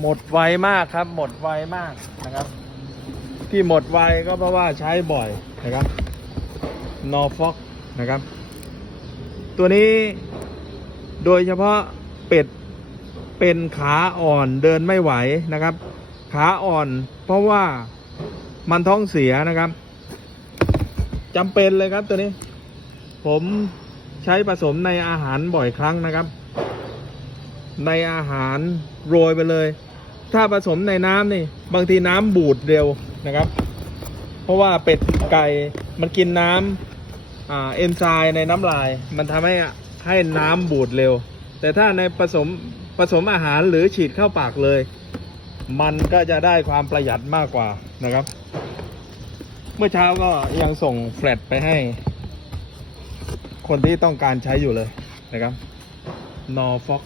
หมดไวมากครับ หมดไวมากนะครับ ที่หมดไวก็เพราะว่าใช้บ่อยนะครับนอฟอกนะครับ ตัวนี้โดยเฉพาะเป็ดเป็นขาอ่อนเดินไม่ไหวนะครับ ขาอ่อนเพราะว่ามันท้องเสียนะครับจำเป็นเลยครับตัวนี้ ผมใช้ผสมในอาหารบ่อยครั้งนะครับ ในอาหารโรยไปเลย ถ้าผสมในน้ำนี่ บางทีน้ำบูดเร็วนะครับ เพราะว่าเป็ดไก่มันกินน้ำอ่าเอนไซม์ในน้ำลาย มันทำให้ให้น้ำบูดเร็ว แต่ถ้าในผสมผสมอาหารหรือฉีดเข้าปากเลย มันก็จะได้ความประหยัดมากกว่านะครับ เมื่อเช้าก็ยังส่งแฟลตไปให้ คนที่ต้องการใช้อยู่เลยนะครับนอฟ็อก